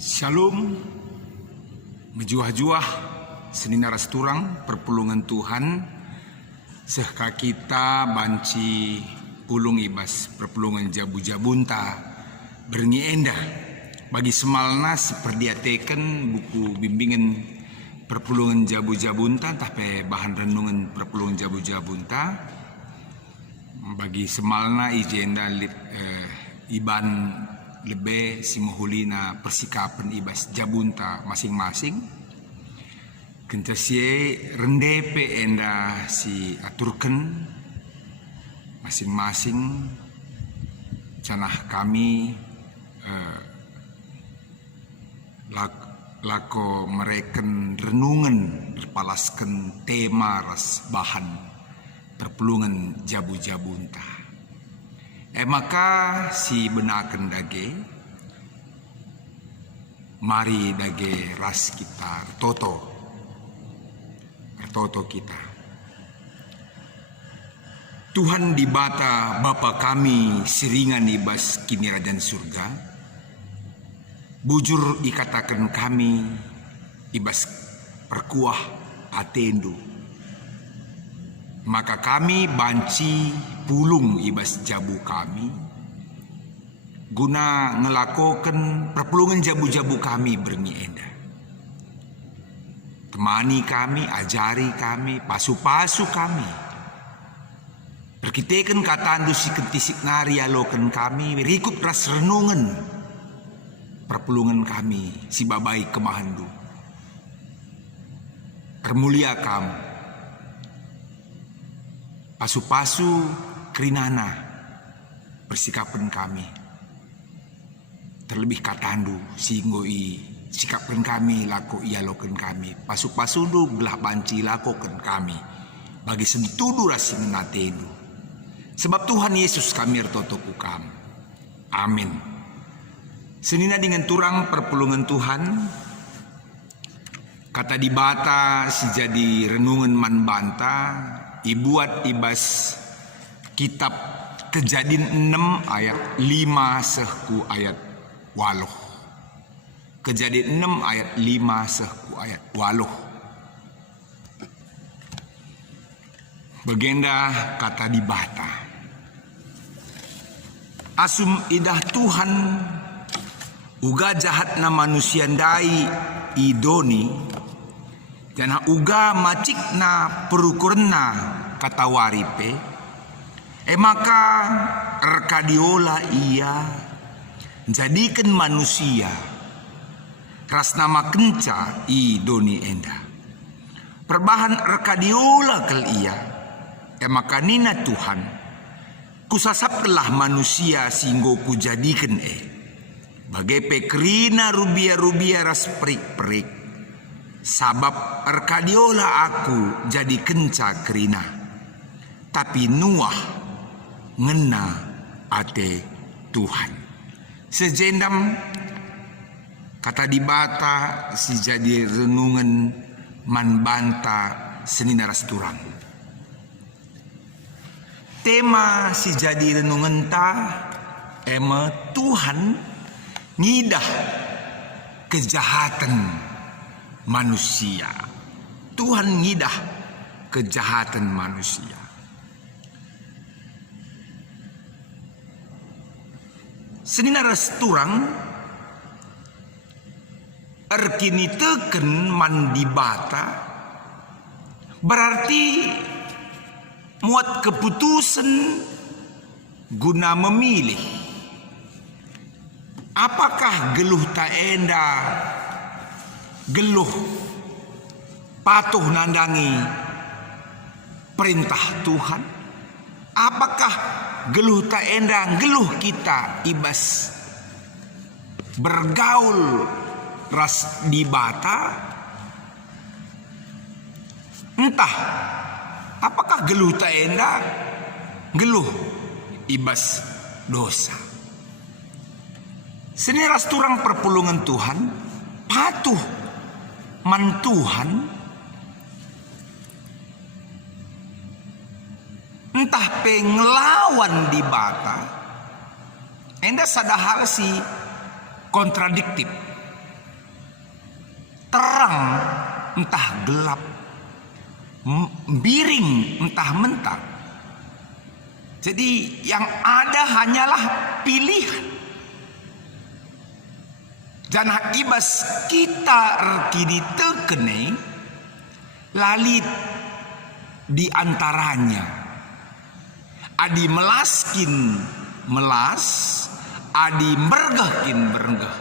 Shalom, mejuah-juah senina rasturang perpulungan Tuhan sehka kita banci pulung ibas perpulungan jabu-jabunta berengi endah bagi semalna seperdiateken buku bimbingan perpulungan jabu-jabunta tapi bahan renungan perpulungan jabu-jabunta bagi semalna ijenda iban lebih simuhulina persikapan ibas jabunta masing-masing kentesie rendepe enda si aturken masing-masing canah kami lako mereken renungan palasken tema ras bahan perpulungan jabu-jabunta. Maka si benaken dage mari dage ras kita toto kita. Tuhan di bata Bapa kami siringan ibas kini rajan surga, bujur ikatakan kami ibas perkuah atendu, maka kami banci pulung ibas jabu kami guna ngelakokan perpulungan jabu-jabu kami berengi endah. Temani kami, ajari kami, pasu-pasu kami. Perkitekan katandu si kentisik nari alokan kami, berikut ras renungan perpulungan kami si babai kemahandu. Permulia kamu, pasu-pasu kerinana persikapan kami. Terlebih katandu singgoi sikapkan kami lako ialokan kami. Pasu-pasundu belah banci lakokan kami bagi sentudu rasing natendu. Sebab Tuhan Yesus kami ertotoku kam. Amin. Senina dengan turang perpulungan Tuhan kata di bata si jadi renungan man banta ibuat ibas kitab Kejadian 6 ayat 5 sehku ayat 8. Kejadian 6 ayat 5 sehku ayat 8. Begenda kata di bata. Asum idah Tuhan uga jahatna manusia ndai idoni jana uga macikna perukurna kata waripe maka erkadiola ia jadikan manusia ras nama kenca idoni enda perbahan erkadiola kel ia maka nina Tuhan kusasapkelah manusia singgo kujadikan bagai pekrina rubia-rubia ras perik-perik sabab erkadiola aku jadi kenca kerina tapi Nuah ngena ate Tuhan. Sejendam kata di bata si jadi renungan man banta senina rasturang. Tema si jadi renungan ta Tuhan ngidah kejahatan manusia. Tuhan ngidah kejahatan manusia. Senina rasturang erkini teken mandibata berarti muat keputusan guna memilih apakah geluh taenda geluh patuh nandangi perintah Tuhan, apakah geluh taenda geluh kita ibas bergaul ras di bata entah apakah geluh taenda geluh ibas dosa. Seni rasturang perpulungan Tuhan patuh man Tuhan entah penglawan di bata enda sadahal si kontradiktif terang entah gelap, miring entah mentah. Jadi yang ada hanyalah pilihan. Janah ibas kita kini tekene lalit di antaranya. Adi melaskin melas, adi mergahkin bergah.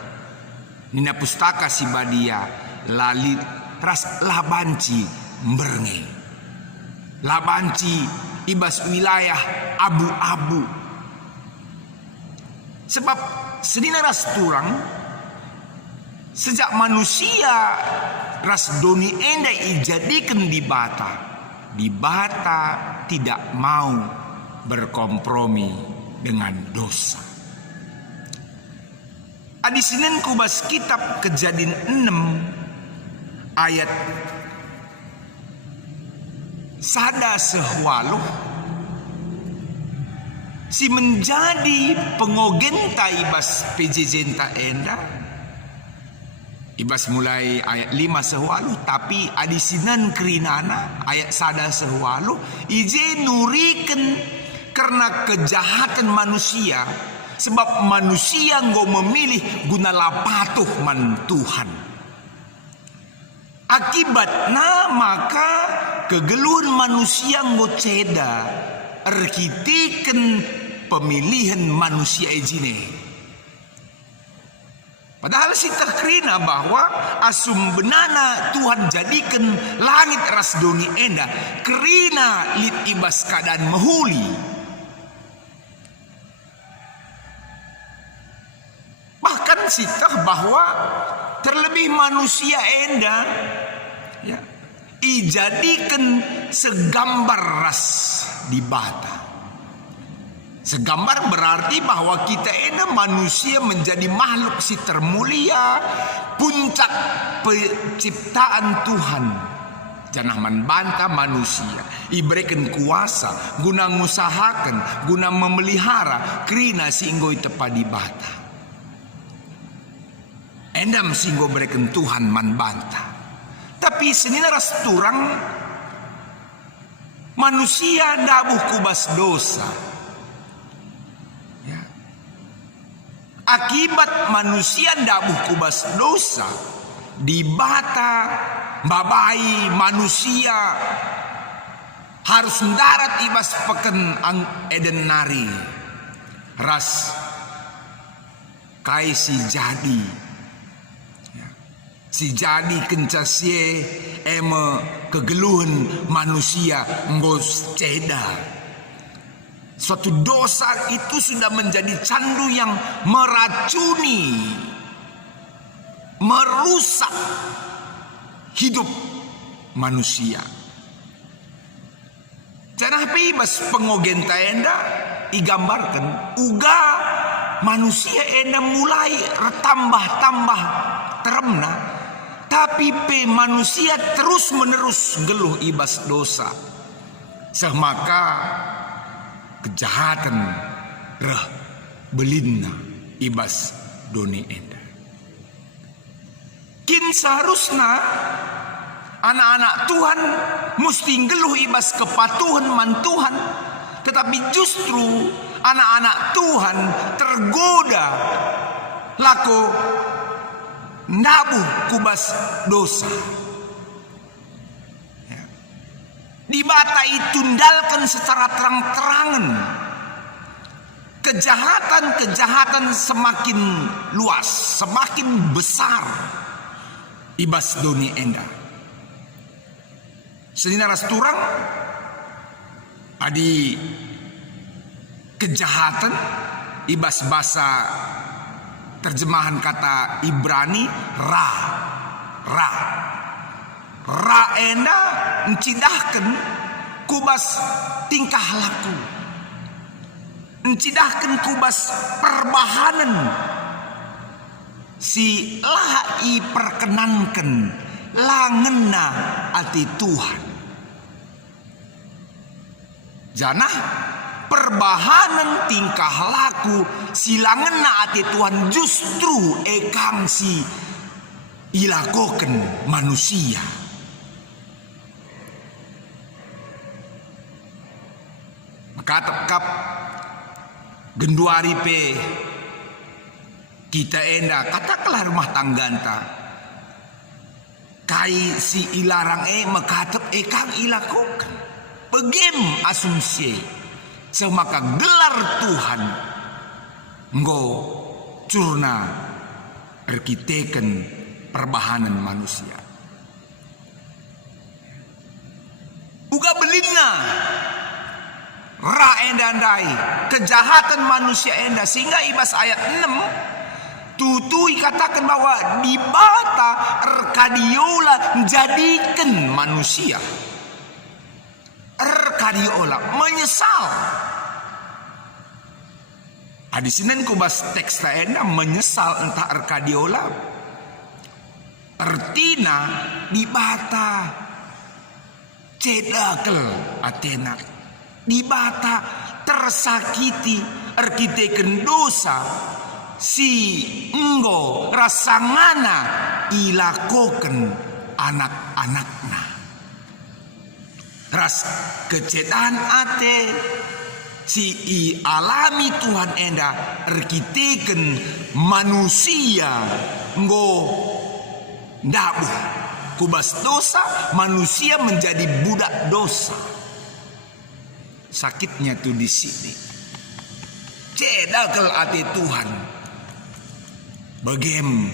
Nina pustaka si badia lalit ras labanci mbernge. Labanci ibas wilayah abu-abu. Sebab senina ras turang sejak manusia ras doni enda ijadikan di bata tidak mau berkompromi dengan dosa. Adi sinen kubas kitab Kejadian 6 ayat sada sehwaluh si menjadi pengogenta ibas pejejenta enda. Ibas mulai ayat 5 sehwaluh, tapi adisinan kerinana ayat sada sehwaluh ije nuriken karena kejahatan manusia, sebab manusia nggo memilih guna lapatuh man Tuhan. Akibatnya maka kegeluhan manusia nggo ceda erkitiken pemilihan manusia ejine. Padahal kita kerina bahwa asum benana Tuhan jadikan langit ras doni enda kerina lit ibas keadaan mehuli. Bahkan sitah bahwa terlebih manusia enda ya, ijadikan segambar ras di bata. Segambar berarti bahwa kita ini manusia menjadi makhluk si termulia, puncak penciptaan Tuhan. Jangan membantah manusia, iberikan kuasa, guna ngusahakan, guna memelihara, kerina singgoi tepadi bata. Endam singgo berikan Tuhan membantah. Tapi senina ras turang, manusia dabuh kubas dosa. Akibat manusia dabuh kubas dosa, di bata babai manusia harus mendarat ibas peken Eden nari ras kai si jadi kencasie eme kegeluhan manusia ngos ceda. Suatu dosa itu sudah menjadi candu yang meracuni, merusak hidup manusia. Janah pibas pengogenta enda igambarkan uga manusia enda mulai retambah-tambah teremna, tapi pe manusia terus menerus geluh ibas dosa. Semaka kejahatan reh belinna ibas doni enda. Kin seharusnya anak-anak Tuhan mesti geluh ibas kepatuhan man Tuhan, tetapi justru anak-anak Tuhan tergoda lako nabuh kubas dosa. Di bata itundalkan secara terang-terangan. Kejahatan-kejahatan semakin luas, semakin besar. Ibas doni enda. Senina ras turang adi kejahatan ibas bahasa terjemahan kata Ibrani ra. Ra enda encidahkan kubas tingkah laku, encidahkan kubas perbahanan si lai perkenankan langena ati Tuhan. Janah perbahanan tingkah laku si langena ati Tuhan justru ekang si ilakoken manusia. Maka tekap genduari pe kita enda katakanlah rumah tangganta kai si ilarang makatep kang ilakoken pegem asumsi semaka gelar Tuhan nggo curna arkiteken perbahanan manusia uga belina ra enda ndai kejahatan manusia enda sehingga ibas ayat 6 tutui katakan bahwa di bata erkadiola menjadikan manusia erkadiola menyesal. Di sini kubas teks enda menyesal entah erkadiola ertina di bata cedakel Athena di bata tersakiti erkiteken dosa si enggo rasangana ilakoken anak-anakna ras kecedaan ate si i alami Tuhan enda erkiteken manusia enggo ndabuh kubas dosa manusia menjadi budak dosa. Sakitnya tuh di sini. Cedakel ate Tuhan. Bagem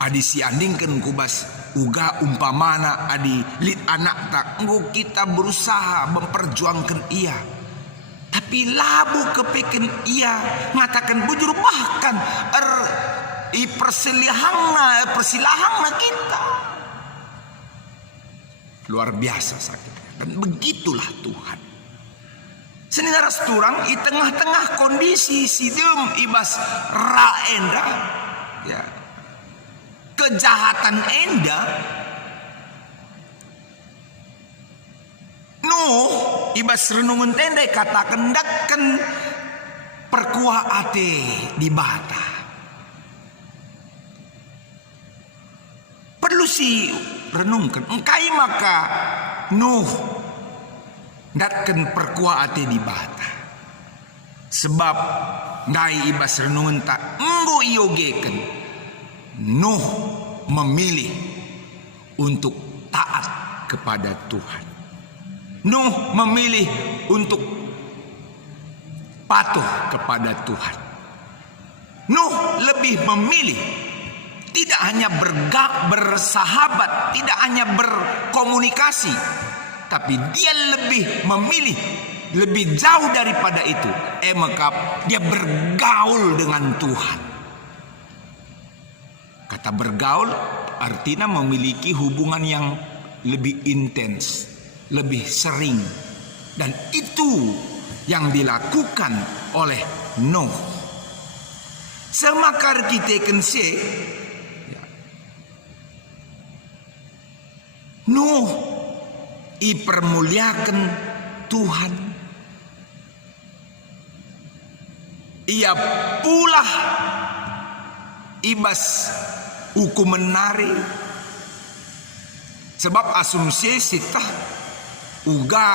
adi si andingken kubas uga umpamana adi lit anak tak enggo kita berusaha memperjuangkan ia. Tapi labu kepeken ia ngatakan bujur bahkan persilahangna kita. Luar biasa sakitnya. Dan begitulah Tuhan. Senira turang di tengah-tengah kondisi sidem ibas ra enda ya kejahatan enda Nuh ibas renungan tenda katakan dakken perkuah ate di bata perlu si renungkan engkai maka Nuh datken perkuah ate di bata sebab ndai ibas renungan tak enggo iogeken Nuh memilih untuk taat kepada Tuhan. Nuh memilih untuk patuh kepada Tuhan. Nuh lebih memilih tidak hanya bersahabat, tidak hanya berkomunikasi, tapi dia lebih memilih lebih jauh daripada itu. Maka dia bergaul dengan Tuhan. Kata bergaul artinya memiliki hubungan yang lebih intens, lebih sering. Dan itu yang dilakukan oleh Nuh. Semakar kita kense Nuh ipermuliakan Tuhan. Ia pula ibas hukum menari. Sebab asumsi sitah uga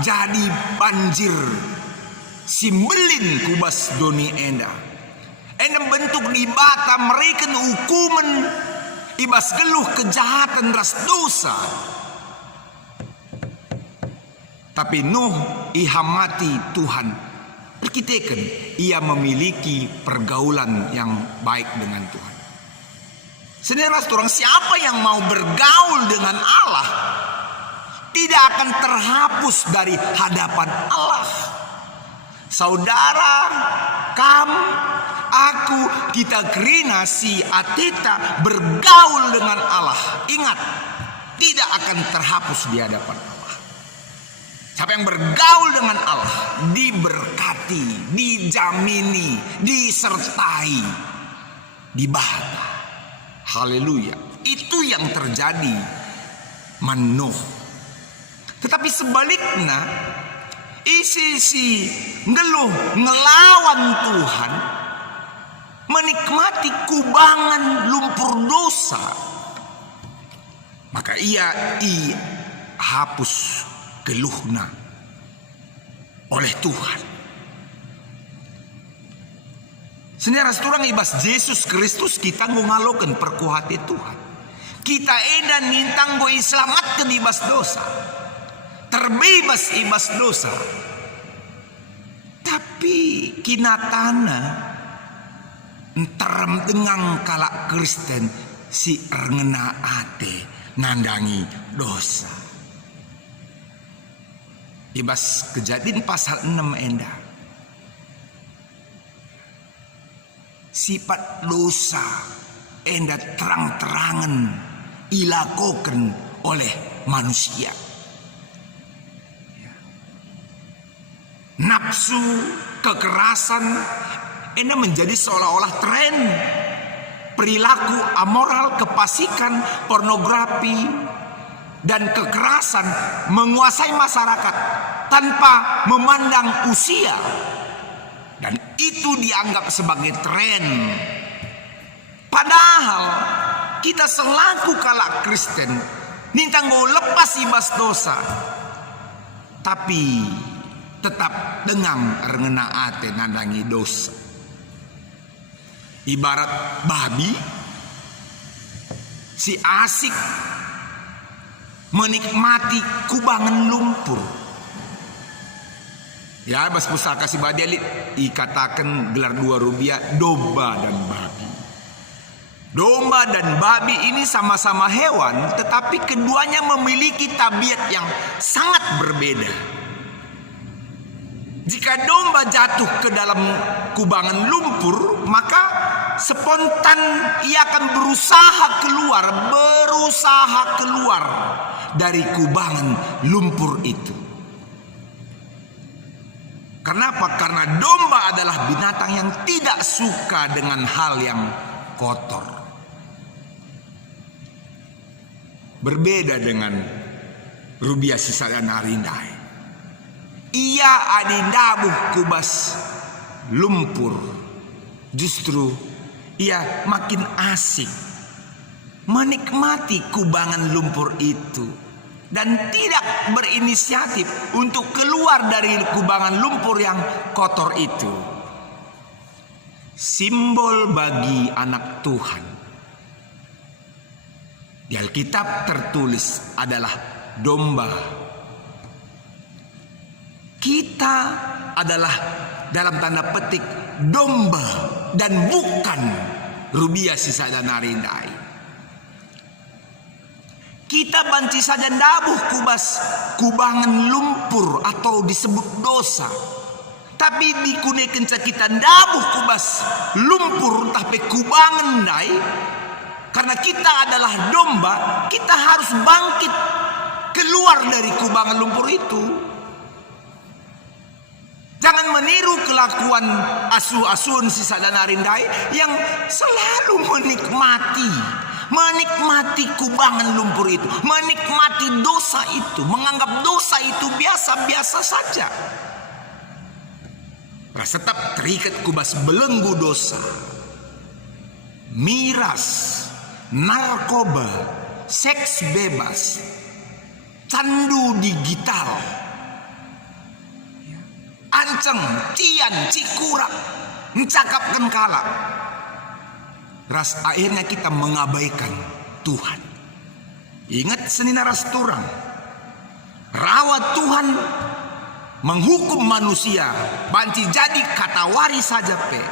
jadi banjir simbelin kubas doni enda. Enda bentuk di bata mereka hukuman ibas geluh kejahatan ras dosa. Tapi Nuh ihamati Tuhan. Perkitakan ia memiliki pergaulan yang baik dengan Tuhan. Saudara orang siapa yang mau bergaul dengan Allah tidak akan terhapus dari hadapan Allah. Saudara, kamu, aku, kita gerina si Atita bergaul dengan Allah. Ingat, tidak akan terhapus di hadapan Allah. Siapa yang bergaul dengan Allah diberkati, dijamini, disertai, dibahagi. Haleluya. Itu yang terjadi Nuh. Tetapi sebaliknya isi ngeluh ngelawan Tuhan menikmati kubangan lumpur dosa, maka ia hapus geluhna oleh Tuhan. Saudara seturang ibas Yesus Kristus kita ngalokeun perkuhati Tuhan. Kita edan nintang go selamatkeun ibas dosa, terbebas ibas dosa. Tapi kinatana entarem dengan kalak Kristen si ngena ate nandangi dosa. Ibas Kejadian pasal 6 endah. Sifat dosa endah terang-terangan ilakoken oleh manusia. Nafsu, kekerasan ini menjadi seolah-olah tren. Perilaku amoral, kefasikan, pornografi, dan kekerasan menguasai masyarakat tanpa memandang usia. Dan itu dianggap sebagai tren. Padahal kita selaku kalak Kristen nintang mau lepas ibas dosa, tapi tetap dengan rengena ate nandangi dosa. Ibarat babi si asik menikmati kubangan lumpur. Ya, bas pusaka si badiali ikatakan gelar dua rubiah domba dan babi. Domba dan babi ini sama-sama hewan, tetapi keduanya memiliki tabiat yang sangat berbeda. Jika domba jatuh ke dalam kubangan lumpur, maka spontan ia akan berusaha keluar dari kubangan lumpur itu. Kenapa? Karena domba adalah binatang yang tidak suka dengan hal yang kotor. Berbeda dengan rubiah sisa dan arindai. Ia adindabuh kubas lumpur. Justru ia makin asik menikmati kubangan lumpur itu dan tidak berinisiatif untuk keluar dari kubangan lumpur yang kotor itu. Simbol bagi anak Tuhan di Alkitab tertulis adalah domba. Kita adalah dalam tanda petik domba dan bukan rubiah sisa dan arindai. Kita banci saja dabuh kubas kubangan lumpur atau disebut dosa. Tapi dikunekan kita dabuh kubas lumpur tapi kubangan dai. Karena kita adalah domba, kita harus bangkit keluar dari kubangan lumpur itu. Jangan meniru kelakuan asuh-asuhan sisa dan arindai yang selalu menikmati kubangan lumpur itu, menikmati dosa itu, menganggap dosa itu biasa-biasa saja. Rasa tetap terikat kubas belenggu dosa, miras, narkoba, seks bebas, candu digital, anceng, cian, cikurak, mencakapkan kalak. Akhirnya kita mengabaikan Tuhan. Ingat senina ras turang, rawat Tuhan menghukum manusia, banci jadi kata wari saja pe,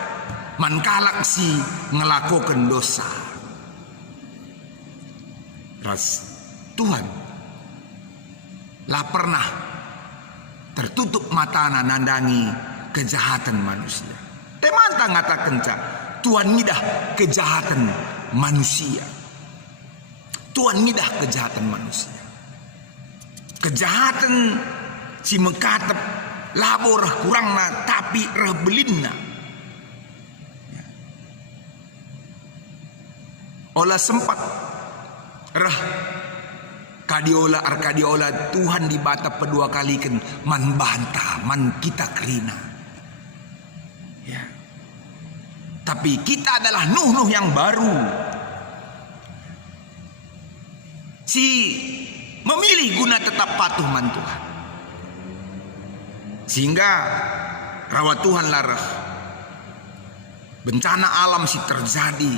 mankalak si ngelakukan dosa. Ras Tuhan lah pernah tertutup mata nandangi kejahatan manusia. Temanta ngatakan Tuhan ngidah kejahatan manusia. Tuhan ngidah kejahatan manusia. Kejahatan si mekatep labor kurangna tapi rebelinna. Olah sempat kadiola Tuhan dibatap kedua kali kan man bantah man kita kerina. Ya. Tapi kita adalah Nuh yang baru. Si memilih guna tetap patuh man Tuhan. Sehingga rawat Tuhan larah. Bencana alam si terjadi.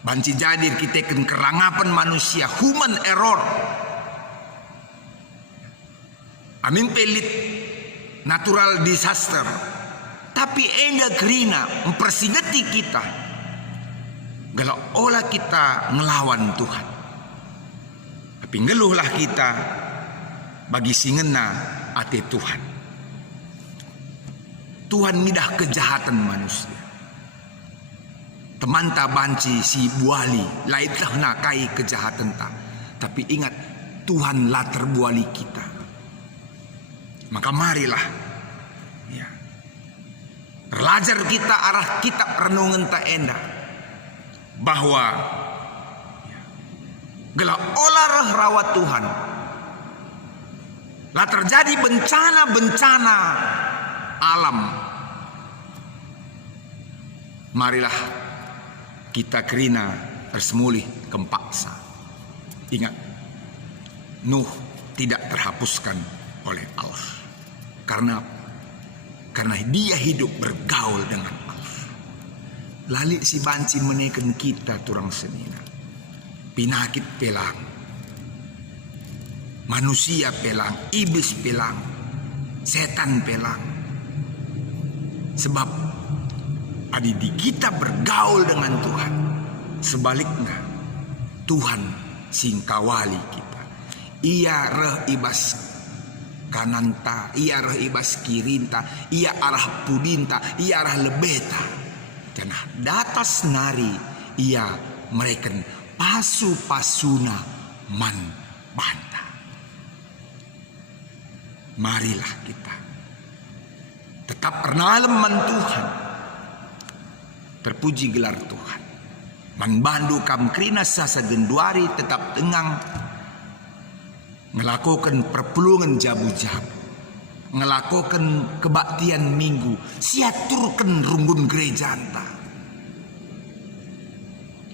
Banci jadir kita ken kerangapan manusia. Human error. Amin pelit. Natural disaster. Tapi enda kerina mempersingeti kita. Kalau olah kita ngelawan Tuhan. Tapi ngeluhlah kita bagi singena ate Tuhan. Tuhan midah kejahatan manusia. Teman ta banci si buali, laitlah nakai kejahatan ta. Tapi ingat, Tuhan lah terbuali kita. Maka marilah, ya, belajar kita arah kitab renungan ta enda, bahwa ya, gelah olah rawat Tuhan, lah terjadi bencana-bencana alam. Marilah kita kerina tersemulih kempaksa. Ingat, Nuh tidak terhapuskan oleh Allah. Karena dia hidup bergaul dengan Allah. Lali si banci menekan kita turang senina. Pinakit pelang. Manusia pelang, iblis pelang, setan pelang. Sebab di kita bergaul dengan Tuhan. Sebaliknya, Tuhan singkawali kita. Ia reh ibas kananta, ia reh ibas kirinta, ia arah pudinta, ia arah lebeta. Dan datas nari ia mereken pasu-pasuna man banta. Marilah kita tetap pernalem man Tuhan. Terpuji gelar Tuhan. Man bandu kam krina sasa genduari tetap tengang. Ngelakukan perpulungan jabu-jabu. Ngelakukan kebaktian minggu. Siaturkan rumbun gereja anta.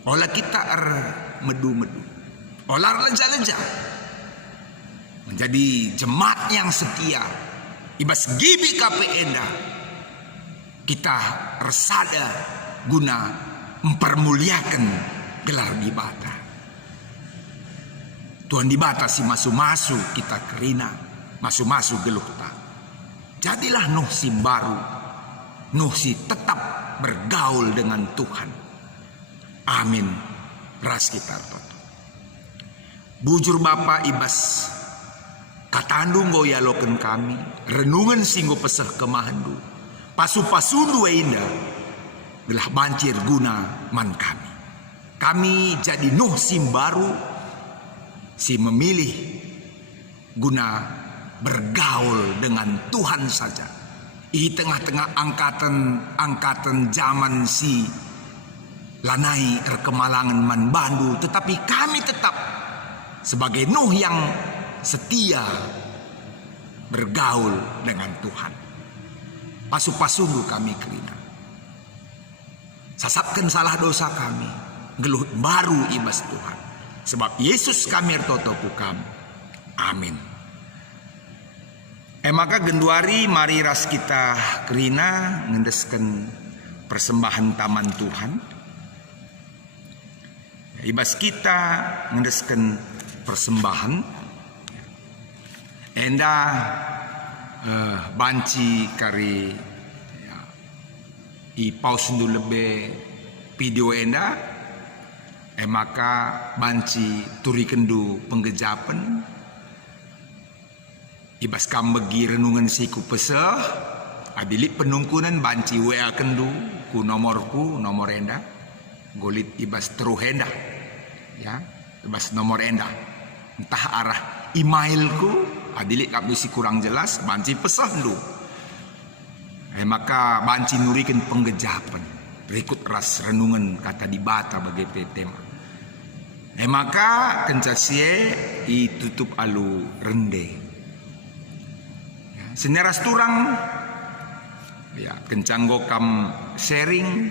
Olah kita medu-medu. Olah leja-leja. Menjadi jemaat yang setia. Ibas gibi kape enda. Kita resada guna mempermuliakan gelar dibata. Tuhan dibata si masu-masu kita kerina. Masu-masu geluh tak. Jadilah Nuh si baru. Nuh si tetap bergaul dengan Tuhan. Amin. Ras kita toto. Bujur Bapa ibas. Katandung goya loken kami. Renungan singgo peseh kemahandu. Pasu-pasundu indah. Gelah bancir guna man kami. Kami jadi Nuh si baru. Si memilih guna bergaul dengan Tuhan saja. Di tengah-tengah angkatan zaman si lanai kemalangan man bandu. Tetapi kami tetap sebagai Nuh yang setia bergaul dengan Tuhan. Pasu-pasundu kami kerina. Sasapkan salah dosa kami. Geluh baru ibas Tuhan. Sebab Yesus kami ertotoku kami. Amin. Maka genduari mari ras kita kerina ngendesken persembahan taman Tuhan. Ibas kita ngendesken persembahan. Enda banci kari ya, i paus ndu lebe video enda. Maka banci turi kendu penggejapan. Ibas kambegi renungan siku peseh. Abilik penungkunan banci WA kendu ku nomorku nomor enda. Golit ibas teruh enda. Ya, ibas nomor enda. Entah arah emailku. Abilik kabisi kurang jelas banci peseh ndu. Maka banci nurikan penggejapan. Berikut ras renungan kata dibata bagi tema. Maka kencasie itutup alu rende. Ya, seneras turang ya kencanggo kam sharing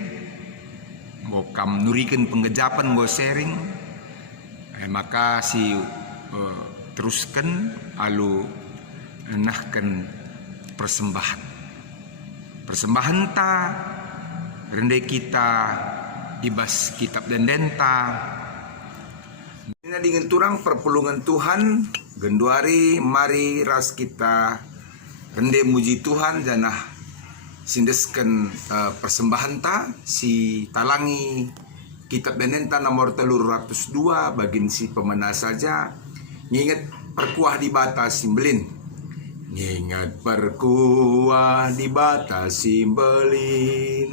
Go kam nurikan penggejapan go sharing. Maka si teruskan alu nahkan persembahan. Persembahan ta rendai kita ibas kitab dan denta. Ini dengan turang perpulungan Tuhan genduari mari ras kita rendai muji Tuhan janah sindeskan persembahan ta si talangi kitab dan denta nomor 302 bagin si pemena saja nginget perkuah di batas simbelin. Ingat perkuah di batas simbelin,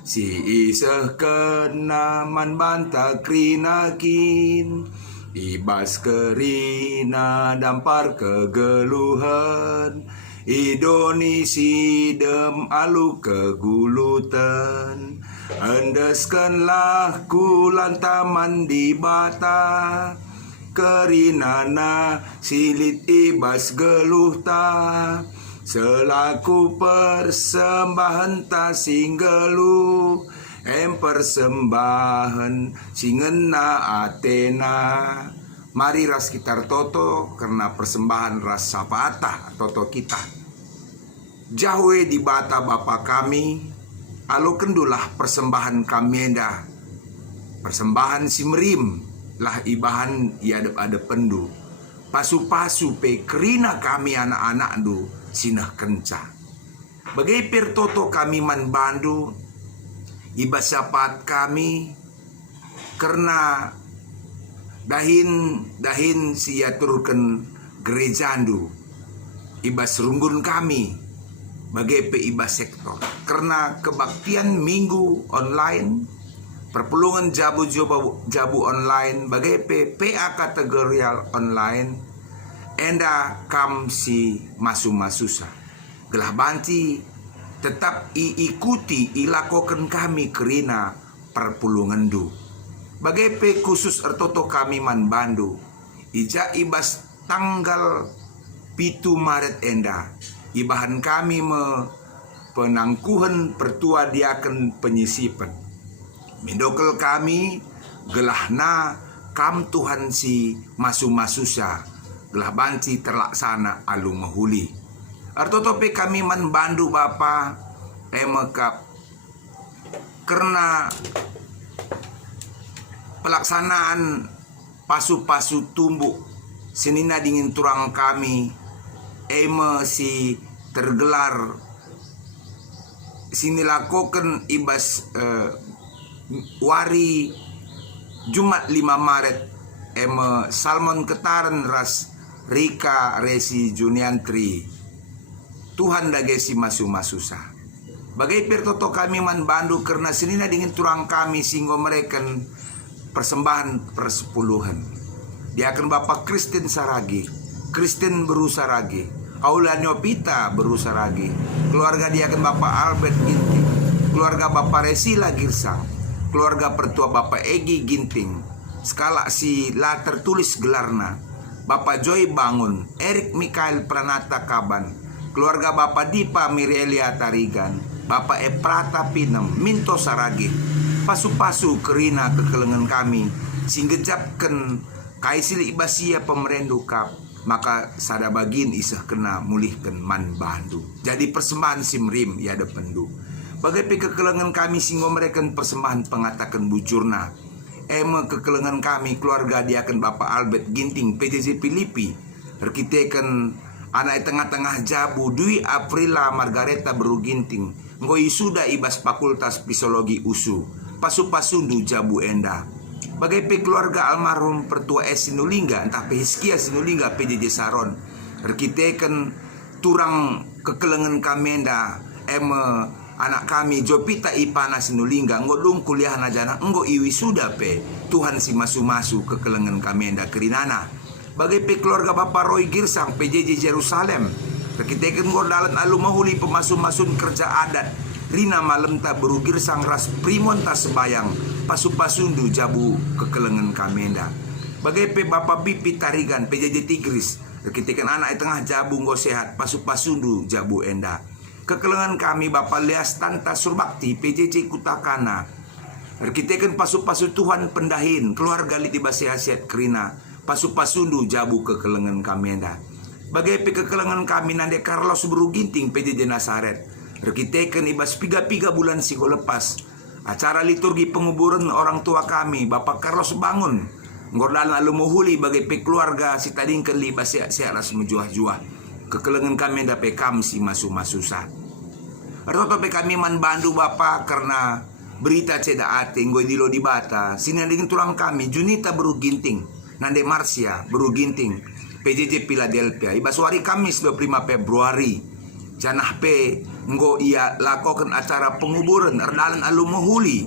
si iseh kenaman banta krinakin, ibas kerina dampar kegeluhan, idoni sidem alu kegulutan, endeskanlah kulan taman di bata, kerinana silit ibas geluh ta, selaku persembahan ta singgeluh, persembahan singena Athena. Mari ras kita toto karena persembahan ras sapata toto kita. Jahwe di bata Bapa kami, alo kendulah persembahan kami enda, persembahan simrim lah ibahan iadep-adep pendu, pasu-pasu pe kerina kami anak-anak du sinah kenca. Bagai pirtoto kami man bandu, ibas sapat kami, karena dahin siaturkan gerejandu, ibas runggun kami, bagai pe ibas sektor. Karena kebaktian minggu online, perpulungan jabu online bagai PA kategorial online enda kam si masu-masusa gelah banci tetap ikuti ilakokan kami kerina perpulungan du bagai P khusus ertoto kami man bandu ija ibas tanggal 7 Maret enda ibahan kami penangkuhan pertua diaken penyisipan mindokel kami gelahna kam Tuhan si masu-masusa gelah banci terlaksana alu mahuli artotope kami man bandu Bapa emekap karena pelaksanaan pasu-pasu tumbuk senina dingin turang kami si tergelar sinilakoken ibas wari Jumat 5 Maret Salmon Ketaran ras Rika Resi Juniantri Tuhan dagesi masu-masusa bagai pirtoto kami man bandu karena senina dingin turang kami singgo mereken persembahan persepuluhan diakan Bapak Kristen Saragi Kristen Berusaragi Aulanio Pita Berusaragi keluarga diakan Bapak Albert Ginting keluarga Bapak Resila Girsang keluarga pertua Bapak Egi Ginting, skala si la tertulis gelarna, Bapak Joy Bangun, Erik Mikael Pranata Kaban, keluarga Bapak Dipa Mirelia Tarigan, Bapak Eprata Pinem, Minto Saragi, pasu-pasu kerina kekelengan kami, singgejapken kaisil ibasia pemerendu kap, maka sada bagin isah kena mulihkan man bandu. Jadi persembahan simrim ya ada pendu. Bagai kekelengan kami singgo mereka persembahan pengatakan bujurna. Kekelengan kami keluarga diakan Bapak Albert Ginting PJJ Filipi. Rekiteken anak tengah-tengah jabu Dwi Aprila Margareta Beru Ginting. Ngoi sudah ibas fakultas psikologi USU. Pasu-pasundu jabu enda. Bagai keluarga almarhum pertua S Sinulingga entah Hiskia Sinulingga PJJ Saron. Rekiteken turang kekelengan kami enda anak kami Jopita Ipana Sinulingga ngodung kuliah najana enggo iwi sudah pe Tuhan si masu-masu kekelengan kami enda kerinana bagai pe keluarga Bapak Roy Girsang PJJ Jerusalem rekiteken gordalan alu mahuli pemasu-masun kerja adat Rina malam ta beru Girsang ras primon ta sebayang pasu-pasundu jabu kekelengan kami enda bagai pe Bapak Bipi Tarigan PJJ Tigris rekiteken anak tengah jabu nggo sehat pasu-pasundu jabu enda kekelengan kami Bapak Lias Tanta Surbakti PJJ Kutakana Kita kan pasu-pasu Tuhan pendahin, keluarga li tiba sehat kerina, pasu-pasundu jabu ke kelengan kami anda. Bagai kekelengan kami nande Carlos beruginting PJJ Nasaret. Kita kan ibas piga bulan siko lepas. Acara liturgi penguburan orang tua kami, Bapak Carlos bangun. Ngordalan alumuhuli bagai keluarga si tading kan li ibas sehat mejuah-juah. Kekelengan kami anda pekam si masu-masusah. Roto kami man bandu Bapak karena berita ceda ate ngoi dilo di bata sini dengan tulang kami Junita beruginting nande Marsia beruginting PJJ Philadelphia ibaswari Kamis 25 Februari janah pe nggo ia lakukan acara penguburan erdalan alumuhuli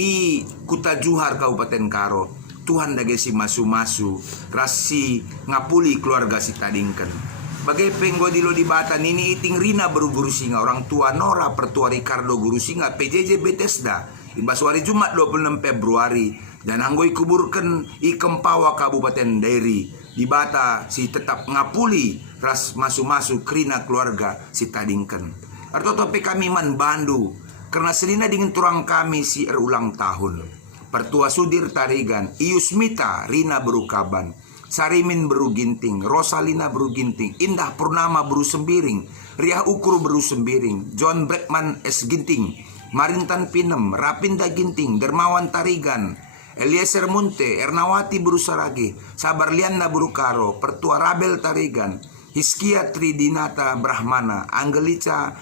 i Kuta Juhar Kabupaten Karo Tuhan dage si masu-masu rasi ngapuli keluarga si tadingken bagai penggo dilo di bata nini iting Rina baru guru singa orang tua Nora pertua Ricardo guru singa PJJ Bethesda Imbaswari Jumat 26 Februari dan anggoi kuburkan i Kempawa Kabupaten Dairi di bata si tetap ngapuli ras masu-masu krina keluarga si tadingken arto tope kami man bandu karena selina dengan turang kami si ulang tahun pertua Sudir Tarigan Iusmita Rina Berukaban Sarimin Beruginting, Rosalina Beruginting, Indah Purnama Beru Sembiring, Riah Ukur Beru Sembiring, John Blackman S. Ginting, Marintan Pinem, Rapinda Ginting, Dermawan Tarigan, Eliezer Munte, Ernawati Beru Saragi, Sabar Liana Beru Karo, Pertua Rabel Tarigan, Hiskia Tridinata Brahmana, Anggelica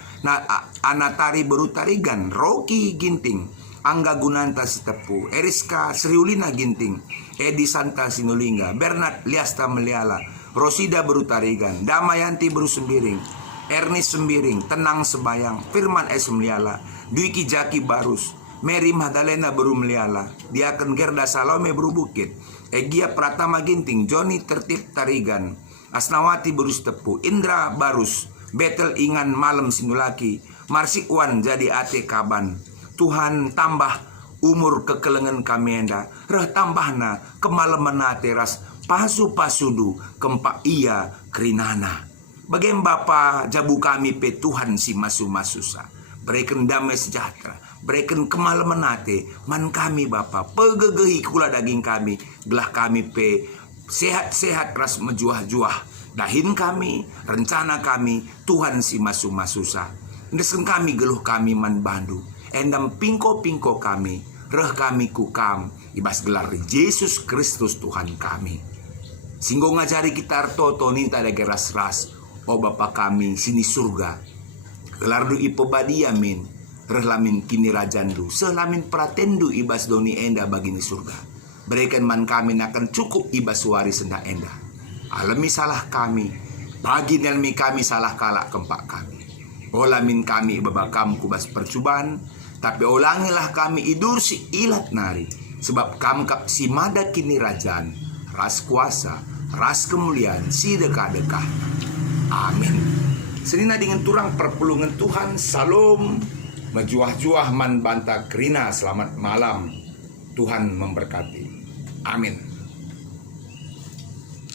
Anatari Beru Tarigan, Rocky Ginting, Angga Gunanta Sitepu, Eriska Sriulina Ginting, Edi Santa Sinulinga, Bernard Liasta Meliala, Rosida Berutarigan, Damayanti Beru Sembiring, Ernest Sembiring, Tenang Sebayang, Firman S. Meliala, Dwiki Jaki Barus, Mary Magdalena Beru Meliala, Diaken Gerda Salome Beru Bukit, Egia Pratama Ginting, Joni Tertib Tarigan, Asnawati Beru Sitepu, Indra Barus, Betel Ingan Malam Sinulaki, Marsikwan Jadi Ate Kaban, Tuhan tambah umur kekelengan kami enda, reh tambahna kemalaman teras pasu-pasudu kempak iya kerinana. Bagaimana Bapa jabu kami pe Tuhan si masu-masusa, berikan damai sejahtera, berikan kemalaman nate, man kami Bapa, pegegehi kula daging kami, gelah kami pe sehat-sehat ras mejuah-juah, dahin kami, rencana kami, Tuhan si masu-masusa. Ndesen kami geluh kami man bandu. Endam pingko-pingko kami, reh kami kukam, ibas gelar Yesus Kristus Tuhan kami. Singgo ngajari kita artoto ninta ada geras-ras, o Bapa kami sini surga. Gelar du ipo badiamin, reh lamin kini rajandu, selamin pratendu ibas doni enda bagini surga. Berikan man kami akan cukup ibas wari senda enda. Alami salah kami, bagi nelmi kami salah kalak kempak kami. Olamin kami babakam kubas percubaan, tapi ulangilah kami idur si ilat nari, sebab kamkap si mada kini rajaan, ras kuasa, ras kemuliaan, si dekah-dekah. Amin. Senina dengan turang perpulungan Tuhan, salom, mejuah-juah man banta kerina, selamat malam. Tuhan memberkati. Amin.